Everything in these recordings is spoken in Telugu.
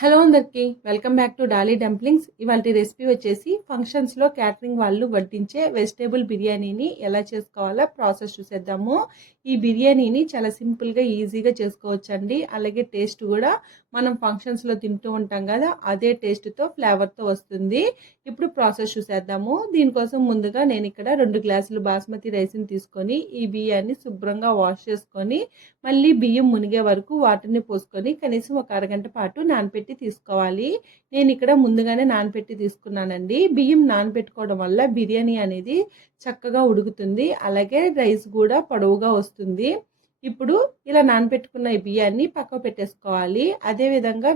హలో అందరికి welcome back to Dolly dumplings. ఇవాళ రెసిపీ వచ్చేసి ఫంక్షన్స్లో క్యాటరింగ్ వాళ్ళు వడ్డించే వెజిటేబుల్ బిర్యానీని ఎలా చేసుకోవాలో ప్రాసెస్ చూసేద్దాము. ఈ బిర్యానీని చాలా సింపుల్గా ఈజీగా చేసుకోవచ్చండి. అలాగే టేస్ట్ కూడా మనం ఫంక్షన్స్లో తింటూ ఉంటాం కదా, అదే టేస్ట్తో ఫ్లేవర్తో వస్తుంది. ఇప్పుడు ప్రాసెస్ చూసేద్దాము. దీనికోసం ముందుగా నేను ఇక్కడ 2 గ్లాసులు బాస్మతి రైస్ని తీసుకొని ఈ బియ్యాన్ని శుభ్రంగా వాష్ చేసుకొని మళ్ళీ బియ్యం మునిగే వరకు వాటర్ని పోసుకొని కనీసం ఒక అరగంట పాటు నానపెట్టి తీసుకోవాలి. నేను ఇక్కడ ముందుగానే నానపెట్టి తీసుకున్నానండి. బియ్యం నానపెట్టుకోవడం వల్ల బిర్యానీ అనేది చక్కగా ఉడుకుతుంది, అలాగే రైస్ కూడా పొడవుగా వస్తుంది. ఇప్పుడు ఇలా నానపెట్టుకున్న ఈ బియ్యాన్ని పక్కకు పెట్టేసుకోవాలి. అదేవిధంగా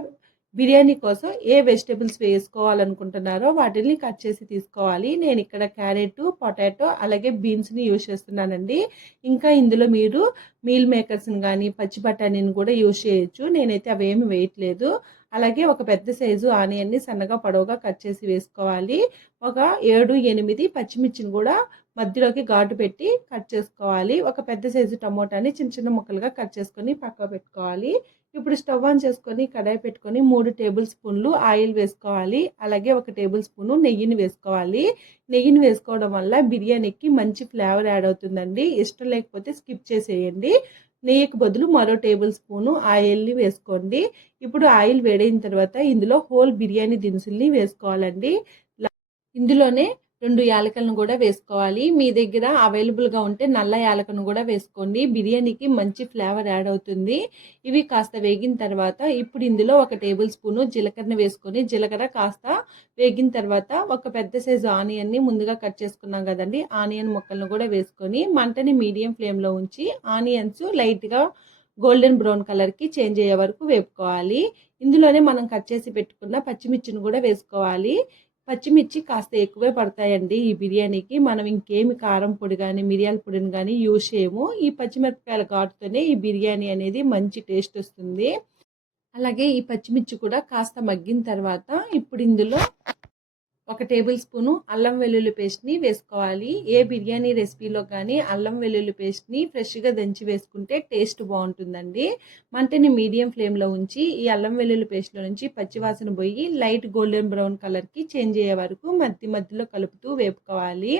బిర్యానీ కోసం ఏ వెజిటేబుల్స్ వేసుకోవాలనుకుంటున్నారో వాటిని కట్ చేసి తీసుకోవాలి. నేను ఇక్కడ క్యారెట్, పొటాటో అలాగే బీన్స్ని యూజ్ చేస్తున్నానండి. ఇంకా ఇందులో మీరు మీల్ మేకర్స్ని కానీ పచ్చి బఠానీని కూడా యూజ్ చేయొచ్చు. నేనైతే అవేమి వేయట్లేదు. అలాగే ఒక పెద్ద సైజు ఆనియన్ని సన్నగా పొడవుగా కట్ చేసి వేసుకోవాలి. ఒక 7-8 పచ్చిమిర్చిని కూడా మధ్యలోకి ఘాటు పెట్టి కట్ చేసుకోవాలి. ఒక పెద్ద సైజు టమోటాని చిన్న చిన్న ముక్కలుగా కట్ చేసుకొని పక్కకు పెట్టుకోవాలి. ఇప్పుడు స్టవ్ ఆన్ చేసుకొని కడాయి పెట్టుకొని 3 టేబుల్ స్పూన్లు ఆయిల్ వేసుకోవాలి. అలాగే 1 టేబుల్ స్పూను నెయ్యిని వేసుకోవాలి. నెయ్యిని వేసుకోవడం వల్ల బిర్యానీకి మంచి ఫ్లేవర్ యాడ్ అవుతుందండి. ఇష్టం లేకపోతే స్కిప్ చేసేయండి. నెయ్యికి బదులు మరో టేబుల్ స్పూను ఆయిల్ని వేసుకోండి. ఇప్పుడు ఆయిల్ వేడైన తర్వాత ఇందులో హోల్ బిర్యానీ దినుసుల్ని వేసుకోవాలండి. ఇందులోనే 2 యాలకలను కూడా వేసుకోవాలి. మీ దగ్గర అవైలబుల్గా ఉంటే నల్ల యాలకను కూడా వేసుకోండి. బిర్యానీకి మంచి ఫ్లేవర్ యాడ్ అవుతుంది. ఇవి కాస్త వేగిన తర్వాత ఇప్పుడు ఇందులో 1 టేబుల్ స్పూను జీలకర్రని వేసుకొని జీలకర్ర కాస్త వేగిన తర్వాత ఒక పెద్ద సైజు ఆనియన్ని ముందుగా కట్ చేసుకున్నాం కదండి, ఆనియన్ ముక్కలను కూడా వేసుకొని మంటని మీడియం ఫ్లేమ్లో ఉంచి ఆనియన్స్ లైట్గా గోల్డెన్ బ్రౌన్ కలర్కి చేంజ్ అయ్యే వరకు వేపుకోవాలి. ఇందులోనే మనం కట్ చేసి పెట్టుకున్న పచ్చిమిర్చిని కూడా వేసుకోవాలి. పచ్చిమిర్చి కాస్త ఎక్కువే పడతాయండి ఈ బిర్యానీకి. మనం ఇంకేమి కారం పొడి కానీ మిరియాల పొడిని కానీ యూజ్ చేయము. ఈ పచ్చిమిరపకాయల ఘాటుతోనే ఈ బిర్యానీ అనేది మంచి టేస్ట్ వస్తుంది. అలాగే ఈ పచ్చిమిర్చి కూడా కాస్త మగ్గిన తర్వాత ఇప్పుడు ఇందులో 1 టేబుల్ స్పూను అల్లం వెల్లుల్లి పేస్ట్ని వేసుకోవాలి. ఏ బిర్యానీ రెసిపీలో కానీ అల్లం వెల్లుల్లి పేస్ట్ని ఫ్రెష్గా దంచి వేసుకుంటే టేస్ట్ బాగుంటుందండి. మంటని మీడియం ఫ్లేమ్లో ఉంచి ఈ అల్లం వెల్లుల్లి పేస్ట్లో నుంచి పచ్చివాసన పోయి లైట్ గోల్డెన్ బ్రౌన్ కలర్కి చేంజ్ అయ్యే వరకు మధ్యలో కలుపుతూ వేపుకోవాలి.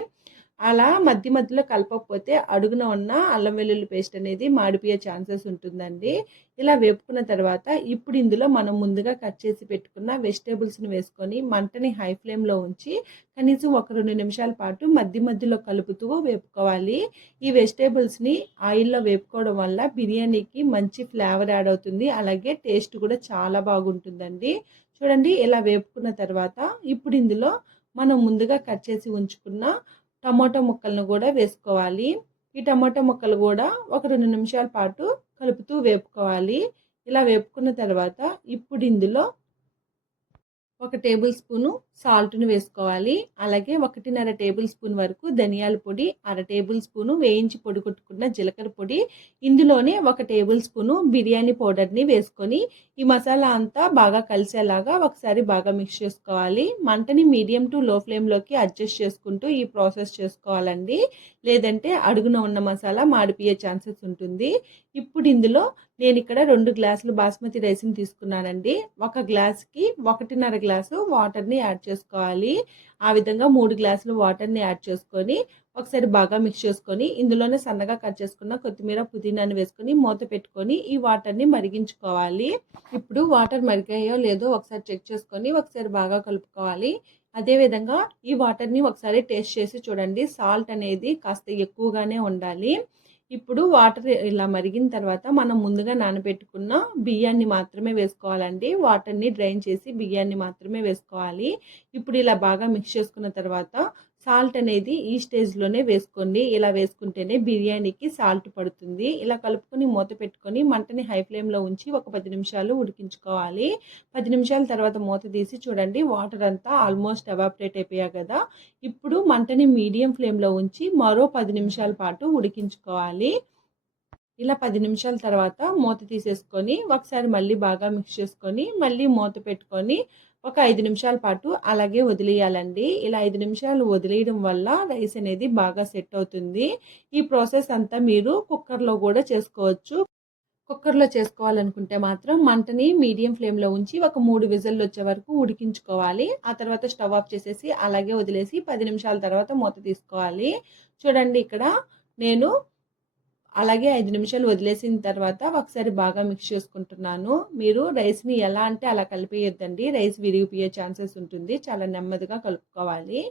అలా మధ్యలో కలపకపోతే అడుగున ఉన్న అల్లం వెల్లుల్లి పేస్ట్ అనేది మాడిపోయే ఛాన్సెస్ ఉంటుందండి. ఇలా వేపుకున్న తర్వాత ఇప్పుడు ఇందులో మనం ముందుగా కట్ చేసి పెట్టుకున్న వెజిటేబుల్స్ని వేసుకొని మంటని హై ఫ్లేమ్లో ఉంచి కనీసం ఒక 2 నిమిషాల పాటు మధ్యలో కలుపుతూ వేపుకోవాలి. ఈ వెజిటేబుల్స్ని ఆయిల్లో వేపుకోవడం వల్ల బిర్యానీకి మంచి ఫ్లేవర్ యాడ్ అవుతుంది, అలాగే టేస్ట్ కూడా చాలా బాగుంటుందండి. చూడండి, ఇలా వేపుకున్న తర్వాత ఇప్పుడు ఇందులో మనం ముందుగా కట్ చేసి ఉంచుకున్న టమాటో ముక్కలను కూడా వేసుకోవాలి. ఈ టమాటో ముక్కలు కూడా ఒక 2 నిమిషాల పాటు కలుపుతూ వేపుకోవాలి. ఇలా వేపుకున్న తర్వాత ఇప్పుడు ఇందులో 1 టేబుల్ స్పూను సాల్ట్ని వేసుకోవాలి. అలాగే 1.5 టేబుల్ స్పూన్ వరకు ధనియాల పొడి, 1/2 టేబుల్ స్పూను వేయించి పొడి కొట్టుకున్న జీలకర్ర పొడి, ఇందులోనే 1 టేబుల్ స్పూను బిర్యానీ పౌడర్ని వేసుకొని ఈ మసాలా అంతా బాగా కలిసేలాగా ఒకసారి బాగా మిక్స్ చేసుకోవాలి. మంటని మీడియం టు లో ఫ్లేమ్లోకి అడ్జస్ట్ చేసుకుంటూ ఈ ప్రాసెస్ చేసుకోవాలండి. లేదంటే అడుగున ఉన్న మసాలా మాడిపోయే ఛాన్సెస్ ఉంటుంది. ఇప్పుడు ఇందులో నేను ఇక్కడ 2 గ్లాసులు బాస్మతి రైస్ని తీసుకున్నానండి. 1 గ్లాస్కి 1.5 గ్లాసు వాటర్ని యాడ్ చేసుకోవాలి. ఆ విధంగా 3 గ్లాసులు వాటర్ని యాడ్ చేసుకొని ఒకసారి బాగా మిక్స్ చేసుకొని ఇందులోనే సన్నగా కట్ చేసుకున్న కొత్తిమీర పుదీనాని వేసుకొని మూత పెట్టుకొని ఈ వాటర్ని మరిగించుకోవాలి. ఇప్పుడు వాటర్ మరిగాయో లేదో ఒకసారి చెక్ చేసుకొని ఒకసారి బాగా కలుపుకోవాలి. అదేవిధంగా ఈ వాటర్ని ఒకసారి టేస్ట్ చేసి చూడండి. సాల్ట్ అనేది కాస్త ఎక్కువగానే ఉండాలి. ఇప్పుడు వాటర్ ఇలా మరిగిన తర్వాత మనం ముందుగా నానబెట్టుకున్న బియ్యాన్ని మాత్రమే వేసుకోవాలండి. వాటర్ని డ్రైన్ చేసి బియ్యాన్ని మాత్రమే వేసుకోవాలి. ఇప్పుడు ఇలా బాగా మిక్స్ చేసుకున్న తర్వాత సాల్ట్ అనేది ఈ స్టేజ్లోనే వేసుకోండి. ఇలా వేసుకుంటేనే బిర్యానీకి సాల్ట్ పడుతుంది. ఇలా కలుపుకొని మూత పెట్టుకొని మంటని హై ఫ్లేమ్లో ఉంచి ఒక 10 నిమిషాలు ఉడికించుకోవాలి. 10 నిమిషాల తర్వాత మూత తీసి చూడండి, వాటర్ అంతా ఆల్మోస్ట్ ఎవాపరేట్ అయిపోయాయి కదా. ఇప్పుడు మంటని మీడియం ఫ్లేమ్లో ఉంచి మరో 10 నిమిషాల పాటు ఉడికించుకోవాలి. ఇలా 10 నిమిషాల తర్వాత మూత తీసేసుకొని ఒకసారి మళ్ళీ బాగా మిక్స్ చేసుకొని మళ్ళీ మూత పెట్టుకొని ఒక 5 నిమిషాల పాటు అలాగే వదిలేయాలండి. ఇలా 5 నిమిషాలు వదిలేయడం వల్ల రైస్ అనేది బాగా సెట్ అవుతుంది. ఈ ప్రాసెస్ అంతా మీరు కుక్కర్లో కూడా చేసుకోవచ్చు. కుక్కర్లో చేసుకోవాలనుకుంటే మాత్రం మంటని మీడియం ఫ్లేమ్లో ఉంచి ఒక 3 విజిల్లు వచ్చే వరకు ఉడికించుకోవాలి. ఆ తర్వాత స్టవ్ ఆఫ్ చేసేసి అలాగే వదిలేసి 10 నిమిషాల తర్వాత మూత తీసుకోవాలి. చూడండి ఇక్కడ నేను అలాగే 5 నిమిషాలు వదిలేసిన తర్వాత ఒకసారి బాగా మిక్స్ చేసుకుంటున్నాను. మీరు రైస్‌ని ఎలా అంటే అలా కలిపేయొద్దండి. రైస్ విరిగిపోయే ఛాన్సెస్ ఉంటుంది. చాలా నెమ్మదిగా కలుపుకోవాలి.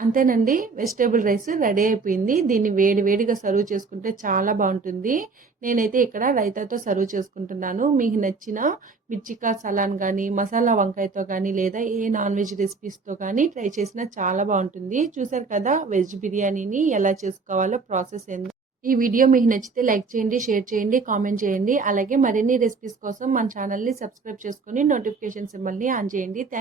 అంతేనండి, వెజిటబుల్ రైస్ రెడీ అయిపోయింది. దీన్ని వేడి వేడిగా సర్వ్ చేసుకుంటే చాలా బాగుంటుంది. నేనైతే ఇక్కడ రైతాతో సర్వ్ చేసుకుంటున్నాను. మీకు నచ్చిన మిర్చికా సలాన్ కానీ, మసాలా వంకాయతో కానీ, లేదా ఏ నాన్ వెజ్ రెసిపీస్తో కానీ ట్రై చేసినా చాలా బాగుంటుంది. చూసారు కదా వెజ్ బిర్యానీని ఎలా చేసుకోవాలో ప్రాసెస్ ఏందో. ఈ వీడియో మీకు నచ్చితే లైక్ చేయండి, షేర్ చేయండి, కామెంట్ చేయండి. అలాగే మరిన్ని రెసిపీస్ కోసం మన ఛానల్ని సబ్స్క్రైబ్ చేసుకొని నోటిఫికేషన్ సింబల్ని ఆన్ చేయండి.